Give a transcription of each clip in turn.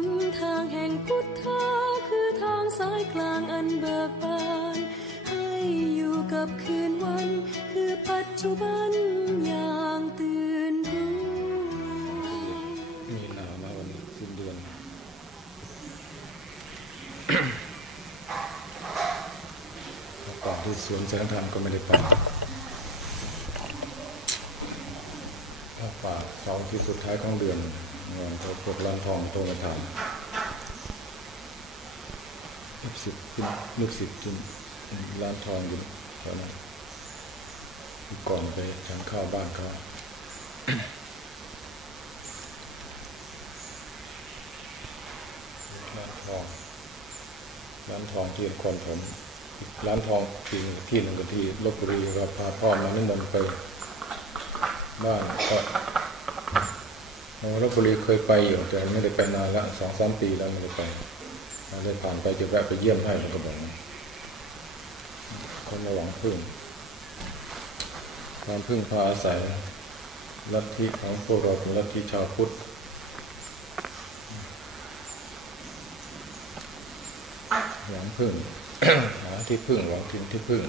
นทางแห่งพุทธะคือทางสายกลางอันเบิกบาน ให้อยู่กับคืนวัน คือปัจจุบันอย่างตื่นรู้มีหนาวนะวันนี้สิ้นเดือนก่อนที่สวนแสงธรรมก็ไม่ได้ไปถ้าป่าเสาร์ที่สุดท้ายของเดือน เงินเขาพวกร้านทองโตมาถามลูกศิษย์ลูกศิษย์ขึ้นร้านทองอยู่แถวนั้นก่อนไปทานข้าวบ้านเขาร้านทอง ร้านทองที่นครถมร้านทองที่ที่หนึ่งก็ที่ลบบุรีเราพาพ่อมานิมนต์ไปบ้านก็ ลบบุรีเคยไปอยู่แต่ไม่ได้ไปนานละสองสามปีแล้วไม่ได้ไปเราได้ผ่านไปจะแวะไปเยี่ยมให้มันก็บอกนะคนมาหวังพึ่งความพึ่งพาอาศัยลัทธิของพวกเราเป็นลัทธิชาวพุทธหวังพึ่งหาที่พึ่งหวังทินที่พึ่ง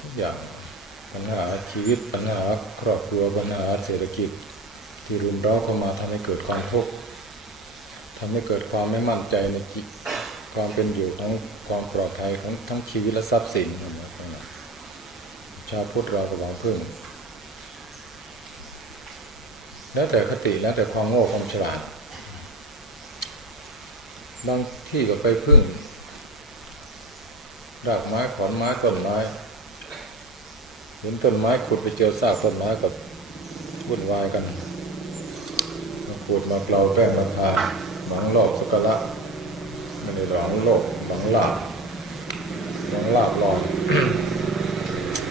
ทุกอย่าง ปัญหาชีวิตปัญหาครอบครัวปัญหาเศรษฐกิจ ที่รุมเร้าเข้ามาทำให้เกิดความทุกข์ทำให้เกิดความไม่มั่นใจในจิตความเป็นอยู่ของความปลอดภัยของทั้งชีวิตและทรัพย์สินชาวพุทธเราก็หวังพึ่ง แล้วแต่คติแล้วแต่ความโง่ความฉลาดบางที่ก็ไปพึ่งรากไม้ขอนไม้ต้นไม้ เห็นต้นไม้ขุดไปเจอซากต้นไม้กับวุ่นวายกันขุดมาเกลาแป้งมาทาหวังโลกสกละม่ได้หวังโลกหวังลาบหวังลาบลอย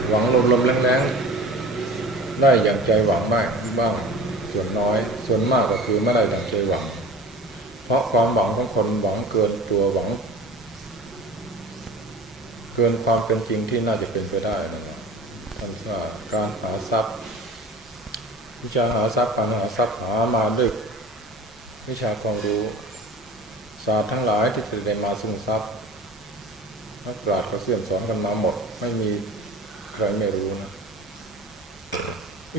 หวังลมลมแรงๆได้อย่างใจหวังบ้างบ้างส่วนน้อย ส่วนมากก็คือไม่ได้อย่างใจหวัง เพราะความหวังของคนหวังเกินตัวหวัง เกินความเป็นจริงที่น่าจะเป็นไปได้นะครับ ท่านว่าการหาทรัพย์ วิชาหาทรัพย์การหาทรัพย์หามาด้วยวิชาความรู้ศาสตร์ทั้งหลายที่จะได้มาซึ่งทรัพย์นักปราชญ์เขาเสื่อมสอนกันมาหมด ไม่มีใครไม่รู้นะ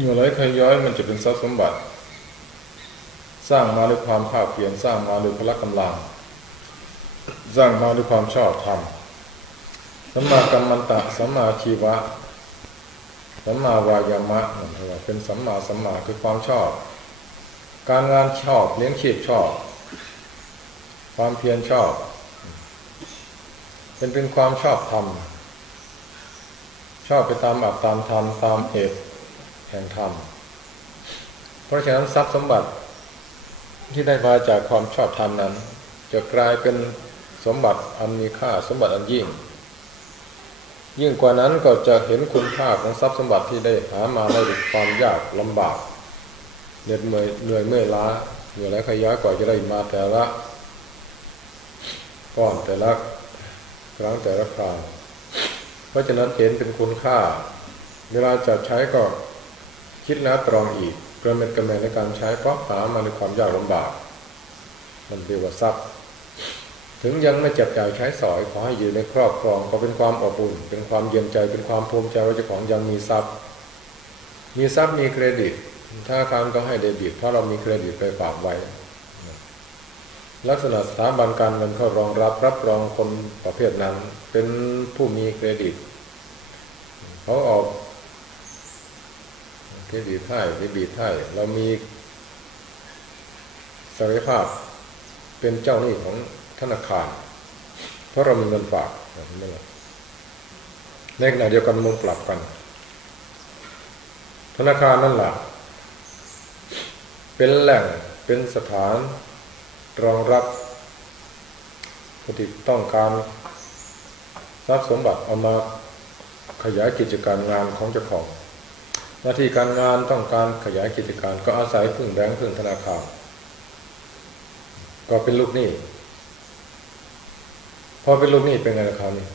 อยู่เลยใครย้อยมันจะเป็นทรัพย์สมบัติ สร้างมาด้วยความภาคเพียรสร้างมาด้วยพละกำลัง สร้างมาด้วยความชอบธรรมสัมมากัมมันตะสัมมาชีวะ สัมมาวายามะนั่นเองเป็นสัมมาสัมมาคือความชอบ การงานชอบเลี้ยงชีพชอบ ความเพียรชอบ เป็นเป็นความชอบธรรมชอบไปตามอัตตามธรรมตามเหตุแห่งธรรมเพราะฉะนั้นทรัพย์สมบัติที่ได้มาจากความชอบธรรมนั้น จะกลายเป็นสมบัติอันมีค่าสมบัติอันยิ่ง ยิ่งกว่านั้นก็จะเห็นคุณค่าของทรัพย์สมบัติที่ได้หามาได้ด้วยความยากลำบากเหน็ดเหนื่อยเหนื่อยเมื่อยล้าเหนื่อยและขย้ายกว่าจะได้มาแต่ละก้อนแต่ละครั้งแต่ละคราวเพราะฉะนั้นเห็นเป็นคุณค่า เวลาจะใช้ก็คิดแล้วตรองอีกกระเม็ดกระแมในการใช้เพราะหามาในความยากลำบากมันเรียกว่าทรัพย์ ถึงยังไม่จับจ่ายใช้สอยขอให้อยู่ในครอบครองก็เป็นความอบอุ่น เป็นความเย็นใจเป็นความภูมิใจว่าเจ้าของยังมีทรัพย์ มีทรัพย์มีเครดิตธนาคารก็ให้เดบิตเพราะเรามีเครดิตไปฝากไว้ ลักษณะสถาบันการเงินเขารองรับรับรองคนประเภทนั้น เป็นผู้มีเครดิตเขาออกเครดิตให้เดบิตให้เรามีศักยภาพเป็นเจ้าหนี้ของ ธนาคาร เพราะเรามีเงินฝากนี่แหละในขณะเดียวกันมุมปรับกัน ธนาคารนั่นแหละเป็นแหล่งเป็นสถาน รองรับผู้ที่ต้องการทรัพย์สมบัติเอามาขยายกิจการงานของเจ้าของหน้าที่การงานต้องการขยายกิจการก็อาศัยพึ่งแบงค์พึ่งธนาคารก็เป็นลูกหนี้ อเป็นลูกหนี้เป็นไงล่ะครับนี่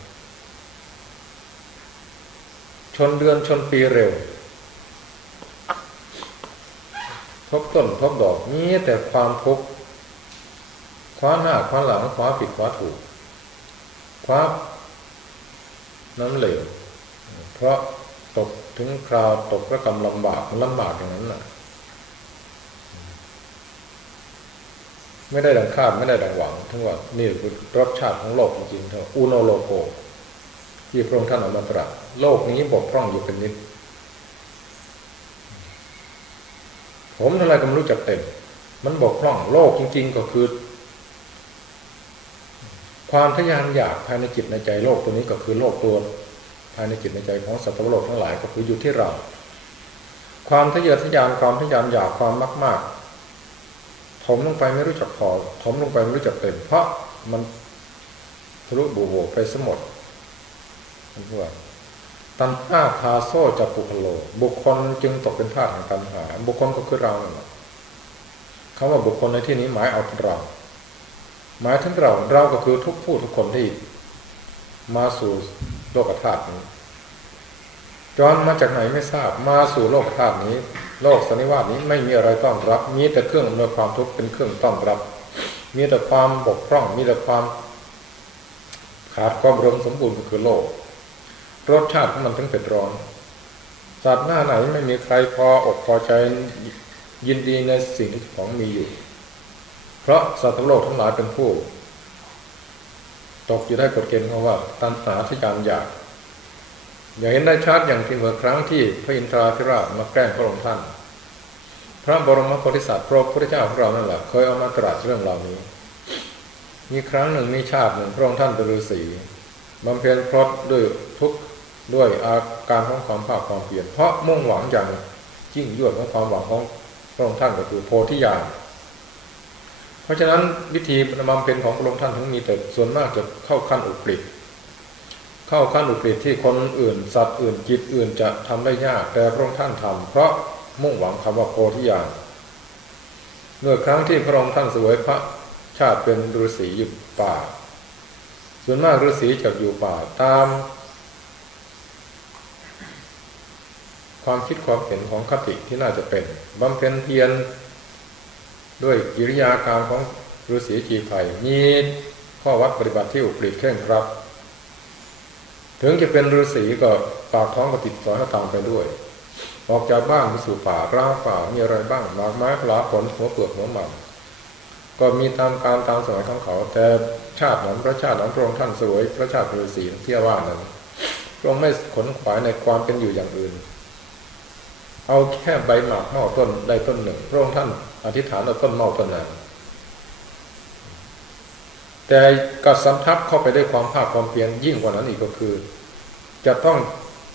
ชนเดือนชนปีเร็วธบต้นทบดอกมีแต่ความทุกข์คว้าหน้าคว้าหลังคว้าผิดคว้าถูกคว้าน้ำเหลวเพราะตกถึงคราวตกระกำลำบากลำบากอย่างนั้นน่ะ ไม่ได้ดังคาดไม่ได้ดังหวัง ทั้งว่านี่คือรสชาติของโลกจริงๆเถอะอุโนโลโกที่พระองค์ท่านออกมาตรัสโลกนี้บกพร่องอยู่เป็นนิด ผมเท่าไรก็ไม่รู้จักเต็ม มันบกพร่องโลกจริง ๆ ก็คือ ความทยานอยากภายในจิตในใจโลกตัวนี้ก็คือโลกตัวภายในจิตในใจของสัตว์โลกทั้งหลายก็คืออยู่ที่เรา ความทะเยอทะยานความทะยานอยากความมากมากถมลงไปไม่รู้จักพอถมลงไปไม่รู้จักเต็ม เพราะมันทะลุบูโหไปสมดมันว่าตันห้าคาโซจัปุคโล บุคคลจึงตกเป็นทาสแห่งตันหา บุคคลก็คือเราเนี่ยคำว่าบุคคลในที่นี้หมายเอาเรา หมายถึงเราเราก็คือทุกผู้ทุกคนที่มาสู่โลกธาตุนี้จอนมาจากไหนไม่ทราบมาสู่โลกธาตุนี้ โลกสันนิวาสนี้ไม่มีอะไรต้องรับ มีแต่เครื่องอำนวยความทุกข์เป็นเครื่องต้องรับ มีแต่ความบกพร่อง มีแต่ความขาดความรวมสมบูรณ์ก็คือโลก รสชาติของมันถึงเผ็ดร้อนสัตว์หน้าไหนไม่มีใครพออกพอใจยินดีในสิ่งที่ของมีอยู่ เพราะสัตว์โลกทั้งหลายเป็นผู้ ตกอยู่ได้กฎเกณฑ์เพราะว่า ตัณหาที่การอยาก อย่างเห็นได้ชัดอย่างที่เมื่อครั้งที่พระอินทราธิราชมาแกล้งพระองค์ท่าน พระบรมโพธิสัตว์พระพุทธเจ้าของเรานั่นแหละเคยเอามาตรัสเรื่องเหล่านี้ มีครั้งหนึ่งมีชาติหนึ่งพระองค์ท่านเป็นฤาษีบำเพ็ญพรตด้วยทุกด้วยอาการของความภาคความเพียรเพราะมุ่งหวังอย่างยิ่งยวดของความหวังของพระองค์ท่านก็คือโพธิญาณเพราะฉะนั้นวิธีบำเพ็ญของพระองค์ท่านทั้งมีแต่ส่วนมากจะเข้าขั้นอุกฤษ เข้าขั้นอุกฤษที่คนอื่น สัตว์อื่นจิตอื่นจะทำได้ยากแต่พระองค์ท่านทำเพราะมุ่งหวังคำว่าโพธิญาณเมื่อครั้งที่พระองค์ท่านสวยพระชาติเป็นฤาษีอยู่ป่า ส่วนมากฤาษีจะอยู่ป่าตาม ความคิดความเห็นของคติที่น่าจะเป็นบำเพ็ญเพียรด้วยกิริยาการของฤาษีจีไผ่มีข้อวัดปฏิบัติที่อุกฤษเคร่งครับ ถึงจะเป็นฤาษีก็ปากท้องก็ติดสอยตามไปด้วย ออกจากบ้านไปสู่ป่าร้าป่ามีอะไรบ้างหมากไม้ปลาผลหัวเปลือกหัวหมันก็มีตามการตามสมัยของเขา แต่ชาตินั้นพระชาตินั้นพระองค์ท่านสวย พระชาติฤาษีที่ว่านั้นพระองค์ไม่ขนขวายในความเป็นอยู่อย่างอื่น เอาแค่ใบหมากเมาต้นได้ต้นหนึ่ง พระองค์ท่านอธิษฐานเอาต้นเมาต้นนั้น แต่ก็สำทับเข้าไปด้วยความภาคความเพียรยิ่งกว่านั้นอีกก็คือ จะต้อง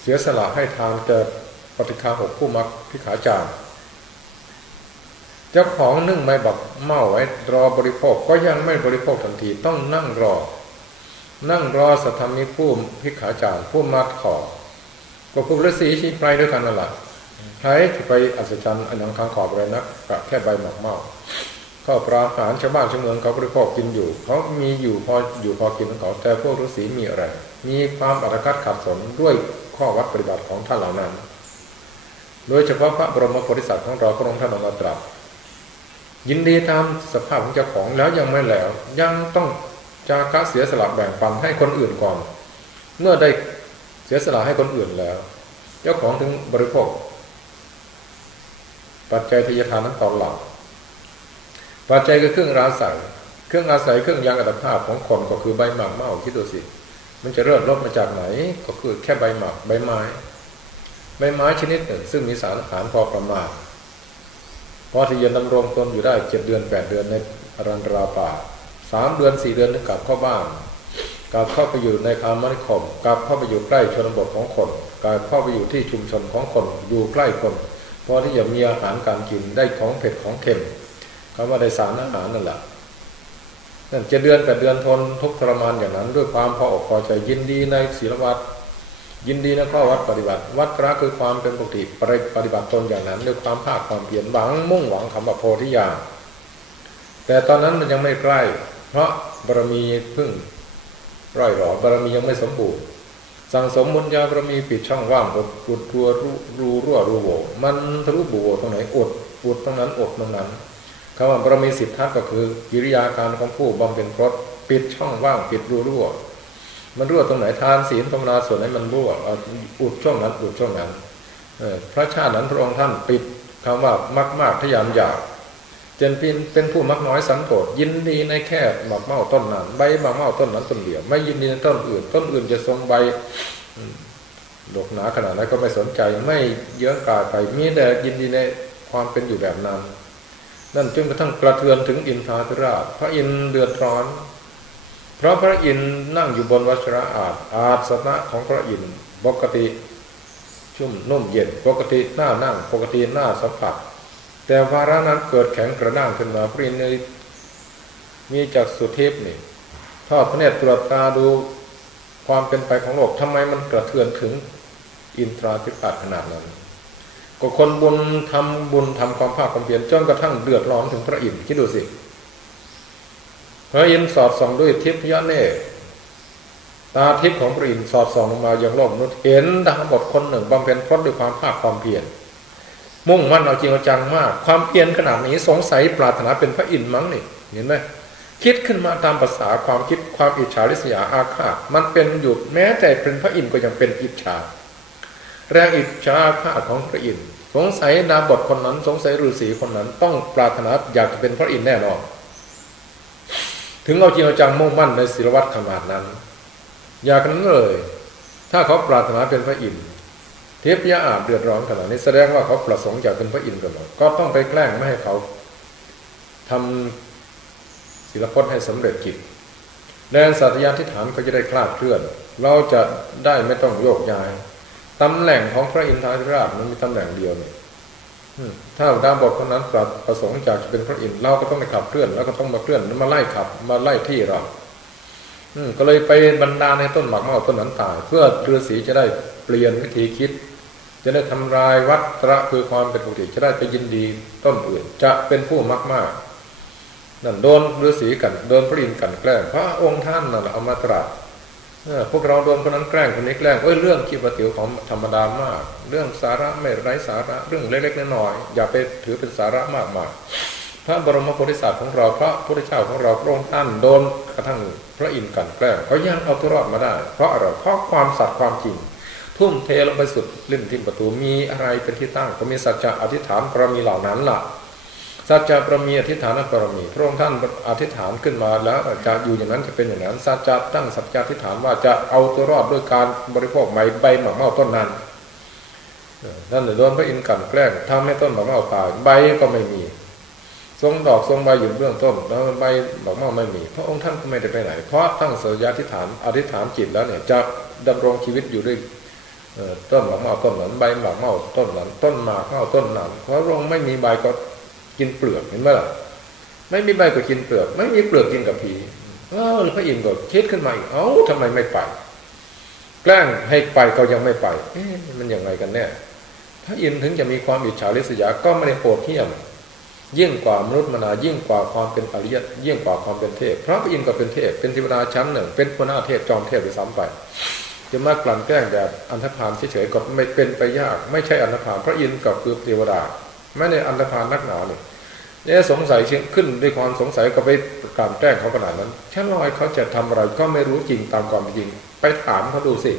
เสียสละให้ทางแก่ปฏิคาหกผู้มักพิขาจารเจ้าของนึ่งไม่บักเมาไว้รอบริโภคก็ยังไม่บริโภคทันทีต้องนั่งรอ นั่งรอสัทธมิผู้พิขาจารผู้มัดขอก็ผู้ฤาษีชี้ไพรด้วยกันนั่นแหละใช้ไปอัศจรรย์อันยังค้างขอบเลยนะกับแค่ใบหมอกเมา ข้าวปลาอาหารชาวบ้านชาวเมืองเขาบริโภคกินอยู่เขามีอยู่พออยู่พอกินของเขาแต่พวกฤาษีมีอะไร มีความอัตคัดขัดสนด้วยข้อวัดปฏิบัติของท่านเหล่านั้น โดยเฉพาะพระบรมโพธิสัตว์ของเราพระองค์ท่านอมาตรัสยินดีตามสภาพของเจ้าของแล้วยังไม่แล้ว ยังต้องจากะเสียสละแบ่งปันให้คนอื่นก่อน เมื่อได้เสียสละให้คนอื่นแล้ว เจ้าของถึงบริโภค ปัจจัยทยทานนั้นตอนหลัง ปัจจัยคือเครื่องอาศัยเครื่องอาศัยเครื่องยังอัตภาพของคนก็คือใบหมากเมาคิดดูสิมันจะเริ่มลดมาจากไหนก็คือแค่ใบหมากใบไม้ ใบไม้ชนิดหนึ่ง ซึ่งมีสารอาหารพอประมาณพอที่จะดำรงตนอยู่ได้เจ็ดเดือนแปดเดือนในอรันราป่าสามเดือนสี่เดือนนึงกลับเข้าบ้านกลับเข้าไปอยู่ในคามนิคมกลับเข้าไปอยู่ใกล้ชนบทของคนกลับเข้าไปอยู่ที่ชุมชนของคนอยู่ใกล้คนพอที่จะมีอาหารการกินได้ของเผ็ดของเค็ม คำว่าได้สารอาหารนั่นแหละนั่นจะเดือนแต่เดือนทนทุกทรมานอย่างนั้น ด้วยความพออกพอใจยินดีในศีลวัดยินดีในข้อวัดปฏิบัติ วัดพระคือความเป็นปกติปฏิบัติตนอย่างนั้น ด้วยความภาคความเพียรหวังมุ่งหวังคำว่าโพธิญาณแต่ตอนนั้นมันยังไม่ใกล้ เพราะบารมีพึ่งร่อยหรอบารมียังไม่สมบูรณ์สั่งสมมุญญาบารมีปิดช่องว่างอุดอุดรัวรูรั่วรูโวมันทะลุบูโวตรงไหนอดอุดตรงนั้นอดตรงนั้น คำว่าบารมีสิบทัศก็คือกิริยาการของผู้บำเพ็ญพรตปิดช่องว่างปิดรูรั่ว มันรั่วตรงไหนทานศีลภาวนาส่วนไหนมันรั่วอุดช่องนั้นอุดช่องนั้นพระชาตินั้นพระองค์ท่านปิดคำว่ามากมากทยานอยากจนเป็นเป็นผู้มักน้อยสันโดษยินดีในแค่หมากเมาต้นนั้นใบหมากเมาต้นนั้นต้นเดียว ไม่ยินดีในต้นอื่น ต้นอื่นจะทรงใบดกหนาขนาดนั้นก็ไม่สนใจไม่เยอะกายไปมีแต่ยินดีในความเป็นอยู่แบบนั้น นั่นจึงกระทั่งกระเทือนถึงอินทราธิราช พระอินเดือดร้อน เพราะพระอินนั่งอยู่บนวัชระอาจอาสนะของพระอินปกติชุ่มนุ่มเย็นปกติหน้านั่งปกติหน้าสัมผัส แต่วาระนั้นเกิดแข็งกระด้างขึ้นมาพระอินทร์มีจากสุเทพนี่ทอดพระเนตรตรวจตาดูความเป็นไปของโลกทำไมมันกระเทือนถึงอินทราธิปัตขนาดนั้น ก็คนบุญทำบุญทำความภาคความเพียรจนกระทั่งเดือดร้อนถึงพระอินทร์คิดดูสิพระอินทร์สอดส่องด้วยทิพยเนตรตาทิพย์ของพระอินทร์สอดส่องลงมาอย่างโลกมนุษย์เห็นดาวบทคนหนึ่งบำเพ็ญพรตด้วยความภาคความเพียรมุ่งมั่นเอาจริงเอาจังมาก ความเพียรขนาดนี้สงสัยปรารถนาเป็นพระอินทร์มั้งนี่เห็นไหมคิดขึ้นมาตามภาษาความคิดความอิจฉาริษยาอาฆาตมันเป็นอยู่แม้แต่เป็นพระอินทร์ก็ยังเป็นอิจฉา แรงอิจฉาอาฆาของพระอินทร์สงสัยดาบทคนนั้น สงสัยฤาษีคนนั้น ต้องปรารถนาอยากจะเป็นพระอินทร์แน่นอนถึงเอาจริงเอาจังมุ่งมั่นในศิลวัตรขนาดนั้น อยากนั้นเลย ถ้าเขาปรารถนาเป็นพระอินทร์เทพยาอาบเดือดร้อนขนาดนี้แสดงว่าเขาประสงค์อยากเป็นพระอินทร์กันหมดก็ต้องไปแกล้งไม่ให้เขาทำศิลปะให้สำเร็จกิจแดนสัตยาธิฐานก็จะได้คลาดเคลื่อน เราจะได้ไม่ต้องโยกย้าย ตำแหน่งของพระอินทราราชมันมีตำแหน่งเดียวเนี่ยถ้าดาวบทคนนั้นประสงค์อยากจะเป็นพระอินทร์เราก็ต้องไปขับเคลื่อนแล้วก็ต้องมาเคลื่อนมาไล่ขับ มาไล่ที่เราก็เลยไปบรรดาในต้นหมากเมาต้นนั้นตาย เพื่อฤาษีจะได้เปลี่ยนวิธีคิด จะได้ทำลายวัตระคือความเป็นปกติจะได้ไปยินดีต้นอื่น จะเป็นผู้มากมากนั่นโดนฤาษีกันโดนพระอินทร์กันแกล้งพระองค์ท่านนั่นเอามาตรัส พวกเราโดนคนนั้นแกล้งคนนี้แกล้งเอ้ยเรื่องคิดว่าติ๋วของธรรมดามาก เรื่องสาระไม่ไร้สาระเรื่องเล็กๆน้อยๆอย่าไปถือเป็นสาระมากมายพระบรมโพธิสัตว์ของเราพระพุทธเจ้าของเราพระองค์ท่านโดนกระทั่งพระอินทร์กันแกล้งเขายังเอาตัวรอดมาได้ เพราะอะไรเพราะความสัตย์ความจริง ทุ่มเทลงไปสุดเล่นที่ประตูมีอะไรเป็นที่ตั้งก็มีสัจจะอธิษฐานปรมีเหล่านั้นล่ะ สัจจะประมีอธิษฐานปรมีพระองค์ท่านอธิษฐานขึ้นมาแล้วจะอยู่อย่างนั้นจะเป็นอย่างนั้นสัจจะตั้งสัจจะอธิษฐานว่าจะเอาตัวรอดด้วยการบริโภคใบใบหมากเมาต้นนั้นนั่นเลยโดนพระอินทร์กันแกล้งทำให้ต้นหมากเมาตายใบก็ไม่มี ทรงดอกทรงใบอยู่เบื้องต้น แล้วใบบอกว่าไม่มี พระองค์ท่านก็ไม่ได้ไปไหน เพราะตั้งสัญญาธิษฐานอธิษฐานจิตแล้วเนี่ยจะดำรงชีวิตอยู่ด้วยต้นหมากเมาต้นนั้นใบหมากเมาต้นนั้นต้นหมากเมาต้นนั้นเพราะพระองค์ไม่มีใบก็ กินเปลือกเห็นไหมล่ะไม่มีใบก็กินเปลือก ไม่มีเปลือกกินกับผีเออพระอินทร์ก็คิดขึ้นมาอีกเอ้าทำไมไม่ไป แกล้งให้ไปเขายังไม่ไปเอ๊ะมันยังไงกันแน่พระอินทร์ถึงจะมีความอิจฉาริษยาก็ไม่ได้โหดเหี้ยมยิ่งกว่ามนุษย์มนายิ่งกว่าความเป็นอริยะยิ่งกว่าความเป็นเทพพระพระอินทร์ก็เป็นเทพเป็นเทวดาชั้นหนึ่ง เป็นหัวหน้าเทพจอมเทพไปซ้ำไปจะมากลั่นแกล้งแบบอันธพาลเฉยๆก็ไม่เป็นไปยาก ไม่ใช่อันธพาลพระอินทร์ก็คือเทวดา ไม่ในอันธพาลนักหนาเนี่ย เนี่ยสงสัยขึ้นด้วยความสงสัยก็ไปกลั่นแกล้งเขาขนาดนั้นชั้นลอยเขาจะทำอะไรก็ไม่รู้จริงตามความจริง ไปถามเขาดูสิ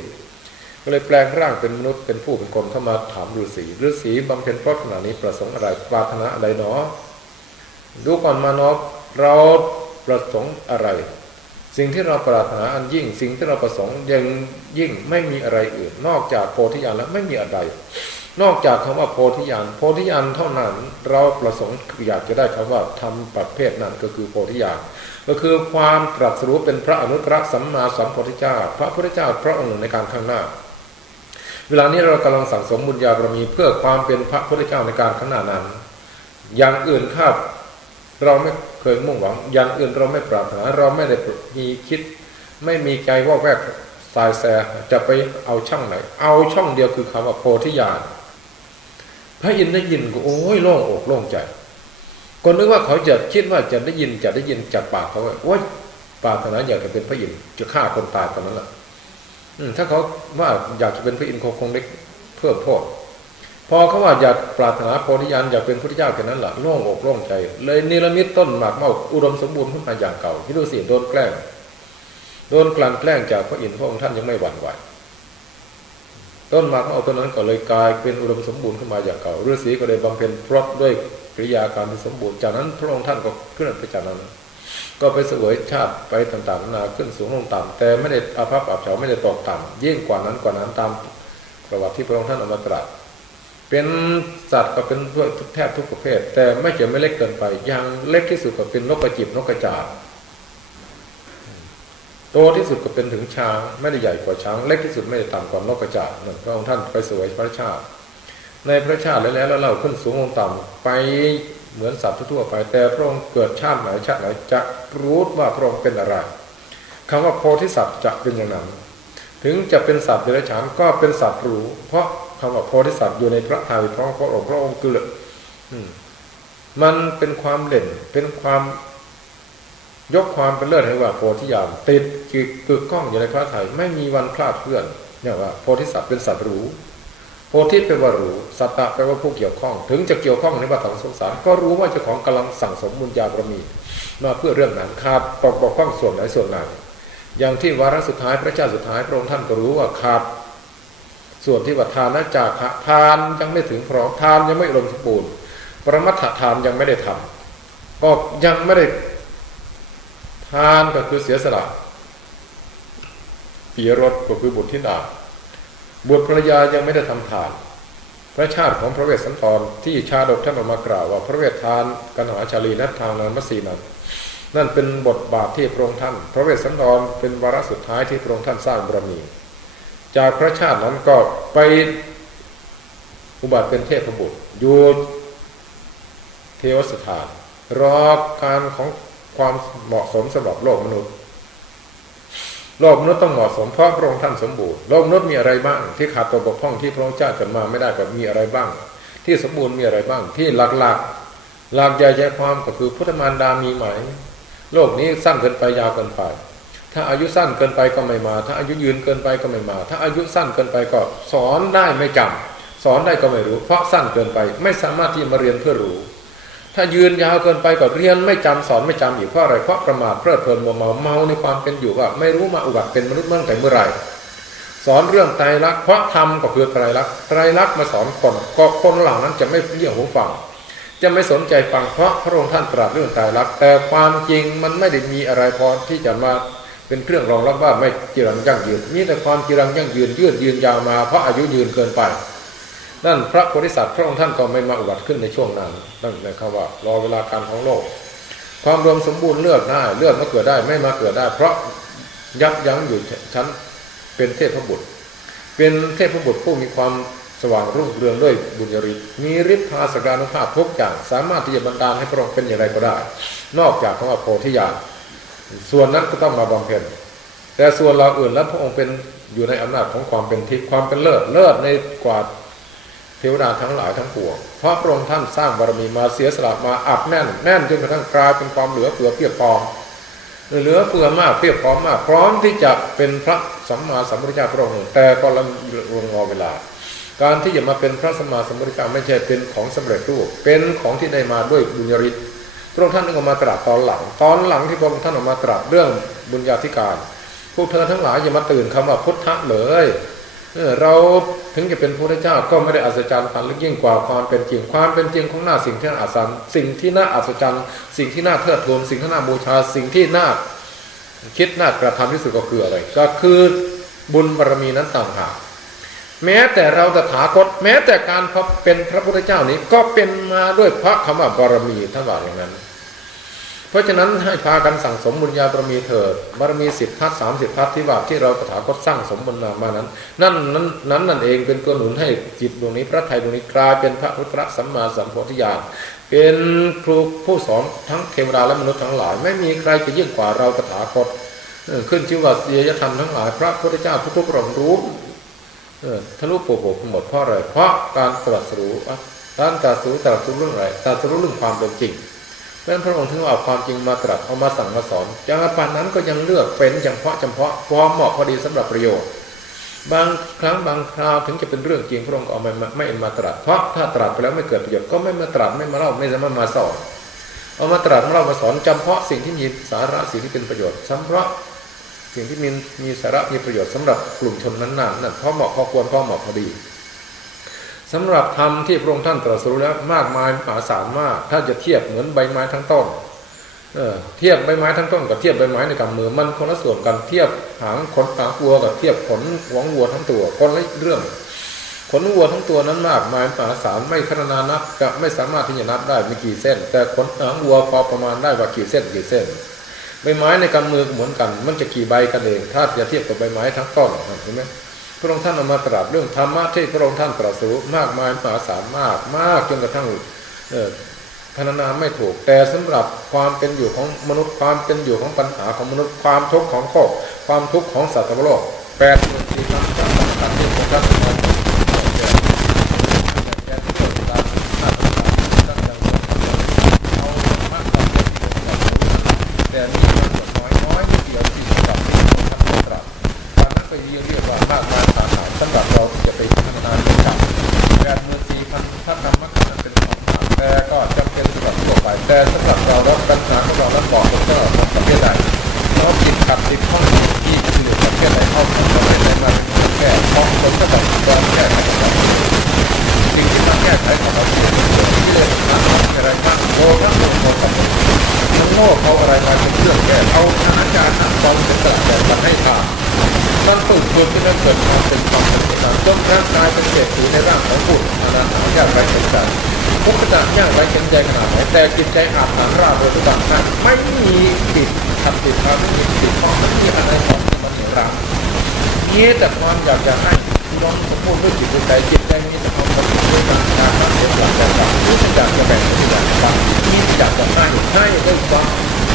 ก็เลยแปลงร่างเป็นมนุษย์เป็นผู้เป็นคนเข้ามาถามฤาษีฤาษีบำเพ็ญพรตขนาดนี้ประสงค์อะไรปรารถนาอะไรเนาะดูก่อนมานพเราประสงค์อะไร สิ่งที่เราปรารถนาอันยิ่ง สิ่งที่เราประสงค์ยังยิ่งไม่มีอะไรอื่น นอกจากโพธิญาณแล้วไม่มีอะไร นอกจากคำว่าโพธิญาณโพธิญาณเท่านั้นเราประสงค์อยากจะได้คำว่าทำประเภทนั้นก็คือโพธิญาณก็คือความตรัสรู้เป็นพระอนุตตรสัมมาสัมพุทธเจ้า พระพุทธเจ้าพระองค์ในการข้างหน้า เวลานี้เรากำลังสั่งสมบุญญาบารมีเพื่อความเป็นพระพุทธเจ้าในการข้างหน้านั้น อย่างอื่นข้าเราไม่เคยมุ่งหวัง อย่างอื่นเราไม่ปรารถนาเราไม่ได้มีคิด ไม่มีใจว่าแวกสายแสจะไปเอาช่องไหน เอาช่องเดียวคือคำว่าโพธิญาณ พระอินทร์ได้ยินก็โอ้ยโล่งอกโล่งใจคนนึกว่าเขาจะคิดว่าจะได้ยินจะได้ยินจากปากเขาว่าโอ้ยปรารถนาอยากจะเป็นพระอินทร์จะฆ่าคนตายตอนนั้นแหละถ้าเขาว่าอยากจะเป็นพระอินทร์คงเล็กเพิ่มโทษพอเขาว่าอยากปรารถนาโพธิญาณอยากเป็นพระเจ้าแค่นั้นแหละโล่งอกโล่งใจ เลยนิรมิตต้นหมากเมาอุดมสมบูรณ์ขึ้นมาอย่างเก่าที่ดูสิโดนแกล้งโดนกลั่นแกล้งจากพระอินทร์พระองค์ท่านยังไม่หวั่นไหว ต้นมากเมาต้นนั้นก็เลยกลายเป็นอุดมสมบูรณ์ขึ้นมาอย่างเก่าฤาษีก็เลยบำเพ็ญพรตด้วยกิริยาการที่สมบูรณ์จากนั้นพระองค์ท่านก็ขึ้นไปจากนั้น ก็ไปเสวยชาติไปต่างๆนานาขึ้นสูงลงต่ำแต่ไม่ได้อาภัพอับเฉาไม่ได้ตกต่ำยิ่งกว่านั้นกว่านั้นตามประวัติที่พระองค์ท่านเอามาตรัสเป็นสัตว์ก็เป็นแทบทุกประเภท แต่ไม่จะไม่เล็กเกินไป อย่างเล็กที่สุดก็เป็นนกกระจิบนกกระจาบ โตที่สุดก็เป็นถึงช้าง ไม่ได้ใหญ่กว่าช้าง เล็กที่สุดไม่ได้ต่ำกว่านกกระจาบนั่นพระองค์ท่านไปสวยพระชาติ ในพระชาติแล้วแล้วเราขึ้นสูงลงต่ำไปเหมือนสัตว์ทั่วไป แต่พระองค์เกิดชาติไหนชาติไหนจะรู้ว่าพระองค์เป็นอะไรคำว่าโพธิสัตว์จะเป็นอย่างนั้น ถึงจะเป็นสัตว์เดรัจฉานก็เป็นสัตว์รู้ เพราะคำว่าโพธิสัตว์อยู่ในพระทัยเพระพระองค์พระองค์เกิดมันเป็นความเด่นเป็นความ ยกความเป็นเลิศให้ว่าโพธิญาณติดกึกก้องอยู่ในพระทัยไม่มีวันคลาดเคลื่อนเนี่ยว่าโพธิสัตว์เป็นสัตว์รู้ โพธิแปลว่ารู้สัตตะแปลว่าผู้เกี่ยวข้อง ถึงจะเกี่ยวข้องในวัฏสงสารก็รู้ว่าเจ้าของกำลังสั่งสมบุญญาบารมีมาเพื่อเรื่องนั้นขาดตกบกพร่องส่วนไหนส่วนไหนอย่างที่วาระสุดท้ายพระเจ้าสุดท้ายพระองค์ท่านก็รู้ว่าขาดส่วนที่ว่าทานนะจากทานยังไม่ถึงพร้อมทานยังไม่ลงสมบูรณ์ประมัตถทานยังไม่ได้ทำก็ยังไม่ได้ ทานก็คือเสียสละปียรถก็คือบุตรที่นาบุตรภรรยายังไม่ได้ทำทาน พระชาติของพระเวสสันตรที่ชาดกท่านออกมากล่าวว่าพระเวททานกันหาชาลีนัททางนานมัสีนั้นนั่นเป็นบทบาทที่พระองค์ท่าน พระเวสสันดรเป็นวาระสุดท้ายที่พระองค์ท่านสร้างบารมี จากพระชาตินั้นก็ไปอุบัติเป็นเทพบุตรอยู่เทวสถาน รอการของ ความเหมาะสมสำหรับโลกมนุษย์ โลกมนุษย์ต้องเหมาะสมเพราะพระองค์ท่านสมบูรณ์โลกมนุษย์มีอะไรบ้างที่ขาดตัวบกพร่องที่พระองค์เจ้าจะมาไม่ได้ก็มีอะไรบ้าง ที่สมบูรณ์มีอะไรบ้าง ที่หลักๆหลักใหญ่ใจความก็คือพุทธมารดามีไหมโลกนี้สั้นเกินไปยาวเกินไป ถ้าอายุสั้นเกินไปก็ไม่มา ถ้าอายุยืนเกินไปก็ไม่มา ถ้าอายุสั้นเกินไปก็สอนได้ไม่จำสอนได้ก็ไม่รู้ เพราะสั้นเกินไปไม่สามารถที่มาเรียนเพื่อรู้ ถ้ายืนยาวเกินไปก็เรียนไม่จำสอนไม่จำอีกเพราะอะไรเพราะประมาทเพลิดเพลินมัวเมาเมาในความเป็นอยู่ว่าไม่รู้มาอุบัติเป็นมนุษย์เมื่อแต่เมื่อไรสอนเรื่องไตรลักษณ์เพราะธรรมก็คือไตรลักษณ์ไตรลักษณ์มาสอนคนก็คนเหล่านั้นจะไม่เลี่ยงหูฟังจะไม่สนใจฟังเพราะพระองค์ท่านตรัสเรื่องไตรลักษณ์แต่ความจริงมันไม่ได้มีอะไรพอที่จะมาเป็นเครื่องรองรับว่าไม่จีรังยั่งยืนมีแต่ความจีรังยั่งยืนยืดยืนยาวมาเพราะอายุยืนเกินไป นั่นพระโพธิสัตว์พระองค์ท่านก็ไม่มาอุบัติขึ้นในช่วงนั้นนั่นหมายความว่ารอเวลาการของโลก ความรวมสมบูรณ์เลือกได้เลือกมาเกิดได้ไม่มาเกิดได้ เพราะยับยั้งอยู่ชั้นเป็นเทพบุตร เป็นเทพบุตรผู้มีความสว่างรุ่งเรืองด้วยบุญญาริมีฤทธิ์พาสการนุภาพทุกอย่างสามารถที่จะบรรดาให้พระองค์เป็นอย่างไรก็ได้ นอกจากคำว่าโพธิญาณส่วนนั้นก็ต้องมาบำเพ็ญแต่ส่วนเราอื่นแล้วพระองค์เป็นอยู่ในอำนาจของความเป็นทิพย์ความเป็นเลิศเลิศในกว่า เทวดาทั้งหลายทั้งปวงเพราะพระองค์ท่านสร้างบารมีมาเสียสละมาอับแน่น แน่นจนกระทั่งกลายเป็นความเหลือเฟือเพียบพร้อมเหลือเฟือมากเพียบพร้อมมาก พร้อมที่จะเป็นพระสัมมาสัมพุทธเจ้าพระองค์แต่ก็ลังรวงอเวลา การที่จะมาเป็นพระสัมมาสัมพุทธเจ้าไม่ใช่เป็นของสำเร็จรูป เป็นของที่ได้มาด้วยบุญญาฤทธิ์พระองค์ท่านออกมาตรัสตอนหลัง ตอนหลังที่พระองค์ท่านออกมาตรัสเรื่องบุญญาธิการพวกเธอทั้งหลายอย่ามาตื่นคำว่าพุทธะเลย เราถึงจะเป็นพระเจ้าก็ไม่ได้อัศจรรย์พันลึกยิ่งกว่าความเป็นจริงความเป็นจริงของหน้าสิ่งที่น่าอัศจรรย์สิ่งที่น่าอัศจรรย์สิ่งที่น่าเทิดทูนสิ่งที่น่าบูชาสิ่งที่น่าคิดน่ากระทำที่สุดก็คืออะไร ก็คือบุญบารมีนั้นต่างหากแม้แต่เราตถาคตแม้แต่การพเป็นพระพุทธเจ้านี้ก็เป็นมาด้วยพระคำว่าบารมีท่านว่าอย่างนั้น เพราะฉะนั้นให้พากันสั่งสมบุญญาบารมีเถิดบารมีสิบพัทสามสิบพัทที่ว่าที่เราตถาคตสร้างสมบุญมานั้น นั่นนั้นนั้นนั่นเองเป็นตัวหนุนให้จิตดวงนี้พระไทยดวงนี้กลายเป็นพระพุทธสัมมาสัมโพธิญาณเป็นครูผู้สอนทั้งเทวดาและมนุษย์ทั้งหลาย ไม่มีใครจะยิ่งกว่าเราตถาคตขึ้นชื่อว่าเสียธรรมทั้งหลาย พระพุทธเจ้าทุกๆพระองค์รู้ทะลุปโผหมดเพราะอะไรเพราะการตรัสรู้การตรัสรู้ตรัสรู้เรื่องอะไรตรัสรู้เรื่องความเป็นจริง นั้นพระองค์ถึงเอาความจริงมาตรัสเอามาสั่งมาสอนจากปานนั้นก็ยังเลือกเป็นจำเพาะจำเพาะพอเหมาะพอดีสำหรับประโยชน์ บางครั้งบางคราวถึงจะเป็นเรื่องจริงพระองค์เอาไม่ไม่มาตรัสเพราะถ้าตรัสไปแล้วไม่เกิดประโยชน์ก็ไม่มาตรัสไม่มาเล่าไม่สามารถมาสอนเอามาตรัสมาเล่ามาสอนจำเพาะสิ่งที่มีสาระสิ่งที่เป็นประโยชน์สำเพราะสิ่งที่มีมีสาระมีประโยชน์สำหรับกลุ่มชนนั้นๆนั่นเพราะเหมาะพอควรเพราะเหมาะพอดี สำหรับธรรมที่พระองค์ท่านตรัสรู้แล้วมากมายมหาศาลมาก ถ้าจะเทียบเหมือนใบไม้ทั้งต้นเทียบใบไม้ทั้งต้นกับเทียบใบไม้ในกำมือมันคนละส่วนกันเทียบหางขนหางวัวกับเทียบขนหวงวัวทั้งตัวคนละเรื่อง ขนวัวทั้งตัวนั้นมากมายมหาศาลไม่ขนานับก็ไม่สามารถที่จะนับได้มีกี่เส้น แต่ขนหางวัวพอประมาณได้ว่ากี่เส้นกี่เส้นใบไม้ในกำมือเหมือนกัน มันจะกี่ใบกันเองถ้าจะเทียบกับใบไม้ทั้งต้นเห็นไหม พระองค์ท่านออกมาตรัสเรื่องธรรมะที่พระองค์ท่านตรัสรู้มากมายมหาศาลมากมากจนกระทั่งพรรณนาไม่ถูก แต่สำหรับความเป็นอยู่ของมนุษย์ความเป็นอยู่ของปัญหาของมนุษย์ความทุกข์ของโลกความทุกข์ของสัตว์โลกแปดหมื่น องผู้อนาถายากไรเป็นใจพุทธะยากไรเป็นใจขนาดไหนแต่จิตใจอาบหน้ำราบริสุทธิ์นั้นไม่มีติดขัดติดทางไม่มีติดข้องไม่มีอะไรของมันเหนียวรั้งนี้แต่ความอยากจะให้ลองสมบูรณ์ด้วยจิตใจจิตใจมีแต่ความสมบูรณ์ด้วยการงานการเสียสละแต่ละที่อยากจะแบ่งที่อยากจะฟังที่อยากจะให้ให้ด้วยความ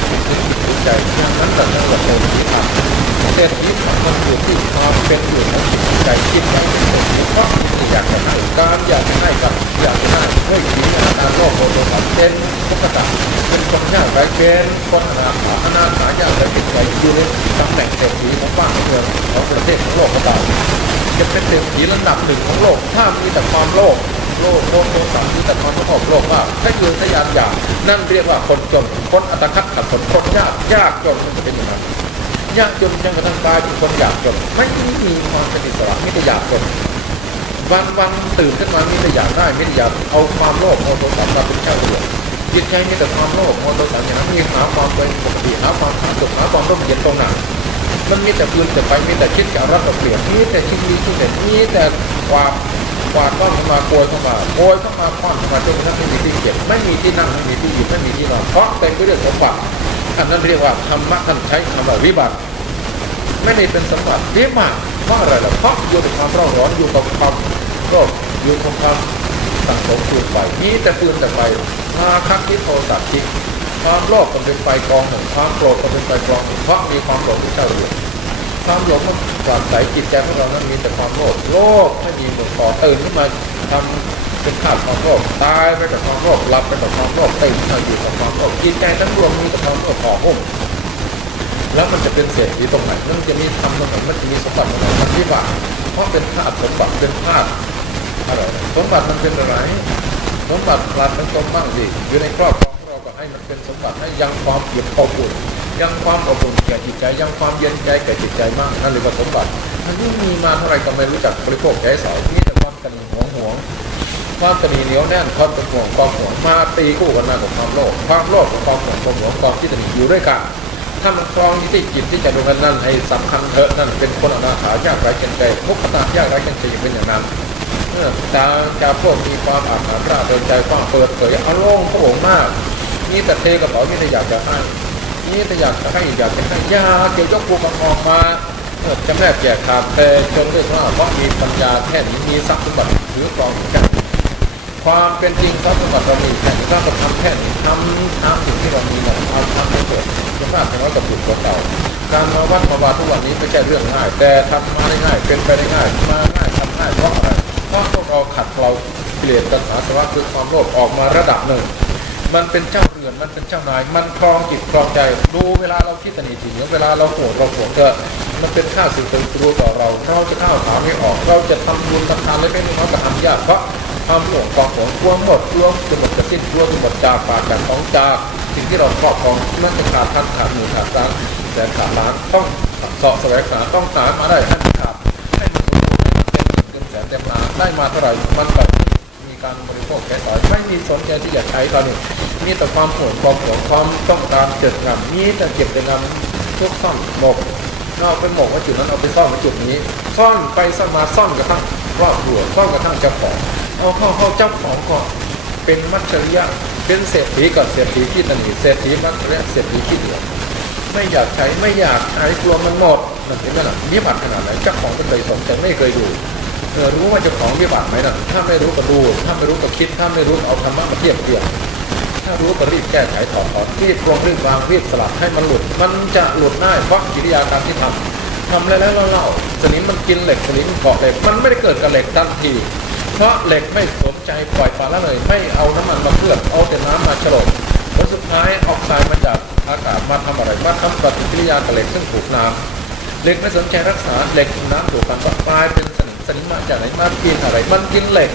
จิตจิตใจอย่างนั้นแต่นั้นเราเป็นที่ทำเศรษฐีมันอยู่ที่ความเป็นอยู่ของจิตใจจิตใจเป็นเศรษฐีเพราะ อยากจะให้การอยากจะให้กับอยากจะให้ด้วยชีวิตการโลกโลกธรรมเป็นปกติเป็นคนยากไรเป็นคนอนาถาอนาถายากไรเป็นใจอยู่ในตำแหน่งเศรษฐีของบ้านเมืองของประเทศของโลกของเราจะเป็นเศรษฐีระดับหนึ่งของโลก ถ้ามีแต่ความโลภโลภโลภโลภมีแต่ความโลภโลภมาถ้าอยู่ทยานอยากนั่นเรียกว่าคนจนคนอัตคัดขัดคนคนยากยากจนมันจะเป็นอย่างนั้นยากจนจนกระทั่งตายเป็นคนอยากจนไม่มีความเป็นอิสระไม่ได้อยากจน วันวันตื่นขึ้นมามีแต่อยากได้ไม่ได้อยากเอาความโลภเอาโทสะมาเป็นเจ้าเรือนจิตใจมีแต่ความโลภเอาโทสะอย่างนั้นมีหาความเป็นปกติหาความผาสุกหาความร่มเย็นตรงไหนมันมีแต่ปืนแต่ไปมีแต่คิดจะรัดเปลี่ยนมีแต่ชิ้นดีชิ้นเด็ดมีแต่ความกวาดต้อนเข้ามาโกยเข้ามาโกยเข้ามาคว้านเข้ามาจนกระทั่งไม่มีที่เก็บไม่มีที่นั่งไม่มีที่ยืนไม่มีที่นอนเพราะเต็มไปด้วยสมบัติอันนั้นเรียกว่าธรรมะท่านใช้คำว่าวิบัติ ไม่ได้เป็นสมบัติวิบัติเพราะอะไรล่ะเพราะอยู่ในความร้อนร้อนอยู่กับความ โลภอยู่กับความสังสมฟืนไฟมีแต่ฟืนแต่ไฟมาคักที่โทสัตว์ทิศความโลภก็เป็นไฟกองหนึ่งความโกรธก็เป็นไฟกองหนึ่งเพราะมีความหลงที่เจ้าเรือนความหลงมันกลั่นใสจิตใจของเรานั้นมีแต่ความโลภโลภไม่มีหมดต่อตื่นขึ้นมาทำเป็นขาดความโลภตายไปกับความโลภหลับไปกับความโลภตื่นมาอยู่กับความโลภจิตใจทั้งรวมมีแต่ความโลภห่อหุ้มแล้วมันจะเป็นเศษฐีตรงไหนมันจะมีธรรมตรงไหนมันจะมีสมบัติตรงไหนมันวิบากเพราะเป็นธาตุสมบัติเป็นธาตุ อะไรสมบัติมันเป็นอะไร สมบัติปราดมันตรงบ้างดิอยู่ในครอบครองเราก็ให้มันเป็นสมบัติให้ยังความเอียบอบอุ่นยังความอบอุ่นแก่จิตใจยังความเย็นใจแก่จิตใจมากนั่นเรียกว่าสมบัติอันนี้มีมาเท่าไรก็ไม่รู้จักบริโภคใช้สอยนี่แต่ความตนีหวงหวงความตนีเหนียวแน่นความเป็นห่วงความห่วงมาตีคู่กันมากับความโลภความโลภกับความห่วงความหวงความที่ตนีอยู่ด้วยกันถ้ามันคลองที่จิตที่จะดูกันนั่นให้สำคัญเถอะนั่นเป็นคนอนาถายากไร้เกินใจมุขตายากไร้เกินใจอย่างเป็นอย่างนั้น เมื่อตาจาพวกมีความอาถรรราเดินใจกว้างเปิดเผยอารมณ์พระองค์มากนี่แต่เทกระเป๋าที่ได้อยากจะให้นี่แต่อยากจะให้อยากจะให้ยาเกี่ยวยกปูกองมาจะแม่แก่ขาดแต่จนด้วยว่าเพราะมีปัญญาแค่นี้มีทรัพย์สมบัติถือกองแค่ความเป็นจริงทรัพย์สมบัติเรามีแค่นี้ถ้าเราทำแค่นี้ทำทำสิ่งที่เรามีหน่ยเอาทำให้เกิดจะพลาดถึงว่ากับบุตรของเราการมาวัดมาวาทุกวันนี้ไม่ใช่เรื่องง่าย แต่ทำมาได้ง่ายเป็นไปได้ง่ายมาง่ายทำง่ายเพราะอะไร ราะพวกเราขัดเราเกลียดตัณหาสวะคือความโลภออกมาระดับหนึ่ง มันเป็นเจ้าเรือนมันเป็นเจ้านาย มันครองจิตครองใจ ดูเวลาเราคิดตนีทีเหนียวเวลาเราโกรธเราโกรธเถอมันเป็นค่าสิ่งเป็นตัวต่อเราเราจะข้าวถามไม่ออก เราจะทำบุญทำทานเล็กๆน้อยก็ทำยากเพราะความห่วงกองหวงกลัวหมดกลัวจะหมดจะสิ้นกลัวจะหมดจากปากจากของจากสิ่งที่เราครอบครองนั่นจะขาดทันขาดหมู่ขาดร้านแต่ขาดล้านต้องเสาะแสวงหาต้องหามาได้ให้มันขาด เงินแสนเต็มล้าได้มาเท่าไหร่มันแบบมีการบริโภคแค่ต่อยไม่มีสนใจที่จะใช้ตอนนี้มีแต่ความห่วงความหวงความต้องการเกิดงานมีแต่เก็บแต่งานทุกซ่อนหมกเอาไปหมกไว้จุดนั้นเอาไปซ่อนไว้จุดนี้ ซ่อนไปซ่อนมาซ่อนกระทั่งรอบครัวซ่อนกระทั่งเจ้าของเอาเข้าเข้าเจ้าของก่อนเป็นมัจฉริยะเป็นเศรษฐีก่อนเศรษฐีที่ตนีเศรษฐีมัจฉริยะเศรษฐีที่เดียวไม่อยากใช้ไม่อยากใช้กลัวมันหมดนั่นเห็นไหมล่ะวิบัติขนาดไหนเจ้าของก็เคยสนแต่ไม่เคยดู เออรู้ว่าเจ้าของวิบัติไหมน่ะถ้าไม่รู้ก็ดู ถ้าไม่รู้ก็คิด ถ้าไม่รู้เอาธรรมะมาเทียบเทียบถ้ารู้ก็รีบแก้ไขถอดถอนรีบปรงรีบวางรีบสลัดให้มันหลุด มันจะหลุดได้เพราะกิริยาการที่ทำทำแล้วแล้วเล่าสนิมมันกินเหล็กสนิมเกาะเหล็กมันไม่ได้เกิดกับเหล็กทันที เพราะเหล็กไม่สนใจปล่อยปละละเลย ไม่เอาน้ำมันมาเคลือบเอาแต่น้ำมาฉลบผลสุดท้ายออกไซด์มาจากอากาศมาทำอะไรมาทำปฏิกิริยากับเหล็กซึ่งถูกน้ำเหล็กไม่สนใจรักษาเหล็กน้ำถูกกันก็กลายเป็นส สนิมาจากไหนมากินอะไร มันกินเหล็ก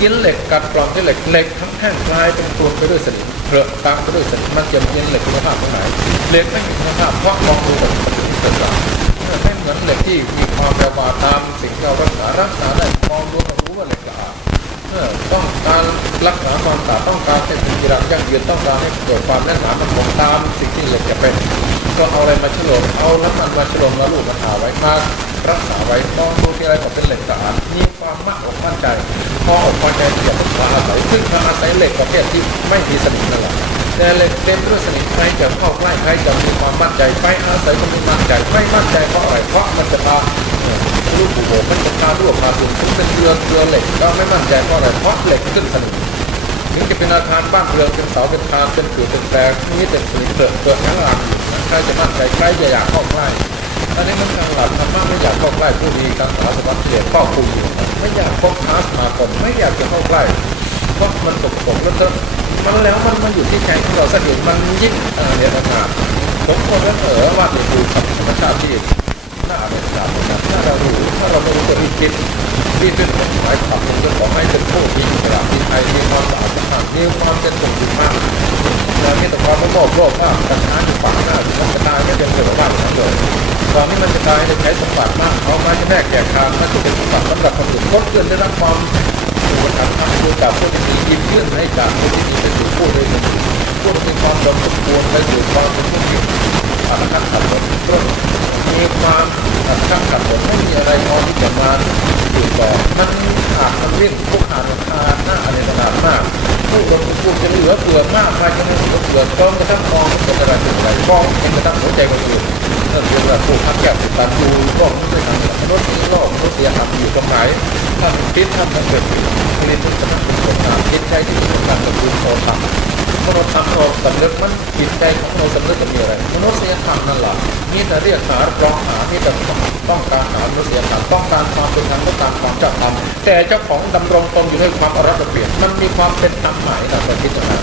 กินเหล็กกัดกร่อนด้วยเหล็กเหล็กทั้งแท่งกลายเป็นกลวไปด้วยสนิมเปลือกตามไปด้วยสนิมมันจะกินเหล็กคุณภาพตรงไหนเหล็กไม่มีคุณภาพเพราะมองดูแบบปฏิกิริยาไม่เหมือนเหล็กที่มีความแปรปรวนตามสิ่งที่เรารักษารักษาได้มองดูก็รู้ว่าเหล็กสะอาดต้องการรักษาความสะอาดต้องการให้เป็นกีฬายั่งยืนต้องการให้เกิดความแน่นหนามันคงตามสิ่งที่เหล็กจะเป็นก็เอาอะไรมาฉลองเอาน้ำมันมาฉลองมาลูกมาหาไว้มา รักษาไว้มองดูที่อะไรก็เป็นเหล็กสะอาดมีความมั่นอกมั่นใจพออกมั่นใจที่จะมาอาศัยซึ่งมารอาศัยเหล็กประเภทที่ไม่มีสนิมนั่นแหละแต่เหล็กเต็มด้วยสนิมใครจะเข้าใกล้ใครจะมีความมั่นใจไปอาศัยคนมีมั่นใจไม่มั่นใจเพราะอะไรเพราะมันจะพาลูกผูโบมันจะพารั่วพาซึมซึ่งเป็นเรือเรือเหล็กก็ไม่มั่นใจเพราะอะไรเพราะเหล็กขึ้นสนิมถึงจะเป็นอาคารบ้านเรือนเป็นเสาเป็นคานเป็นขื่อเป็นแปรนี่เป็นสนิมเกิดเกิดทั้งหลังใครจะมั่นใจใครจะอยากเข้าใกล้ ใกล้ผู้มีการสาสวัสดิ์เกลียข้อคุมอยู่ไม่อยากพบค้าสมาคมไม่อยากจะเข้าใกล้เพราะมันตกปกแล้วจะมันแล้วมันมาอยู่ที่ใจของเราสักเห็นมันยิ่งเนี่ยนะครับผมก็เออว่าเนี่ยคือธรรมชาติที่น่าเป็นการนะถ้าเรารู้ถ้าเราไม่รู้จะรีบคิด รีบเป็นกฎหมายปรับปรุงเรื่องขอให้เป็นผู้มีกระดาษที่ไทยมีความสะอาดสะอาดมีความเป็นปกติมากเราไม่ต้องความโลภโลภมากกระช้าอยู่ปากหน้าหรือมันจะตายไม่ยังเกิดบ้างนะเลยตอนนี้มันจะตายจะใช้สมบัติมากเอามาจะแลกแก่คางมันจะเป็นสมบัติสำหรับคนอื่นคนอื่นได้รับความปวดอันทำดูจากผู้ที่มียิ้มยื่นให้จากผู้ที่มีเป็นผู้ผู้ได้เป็นผู้ที่มีความดำสมบูรณ์ไปสู่ความเป็นผู้ที่อาการขัดสนต้นมีความข้างขัดสนไม่มีอะไรพอที่จะมา อยู่ต่อมันขาดมันวิ่งผู้ขาดมันขาดหน้าอะไรขนาดมากผู้ลงผู้จะเหลือเปลือมากใครจะไม่เหลือเปลือต้องกระทั่งมองเป็นอะไรเป็นอะไรมองเห็นกระทั่งหัวใจคนอื่นนั่นเรียกว่าผู้ทักแก่ติดตามดูก็ไม่ได้ทำมนุษย์นี้โลกมนุษย์เสียหายอยู่ตรงไหนถ้านคิดถ้ามันเกิดผลิตมันจะมันเป็นผลงานคิดใจที่มีการกระตุ้นโตทำมนุษย์ทำเราสำนึกมันจิตใจของเราสำนึกจะมีอะไรมนุษยธรรมนั่นแหละ นี่จะเรียกหารองหาที่จะต้องการหามนุษยธรรมต้องการความเป็นธรรมต้องการความเจ้าธรรมแต่เจ้าของดำรงตนอยู่ด้วยความอรัตเปลี่ยนมันมีความเป็นธรรมหมายนะไปพิจารณา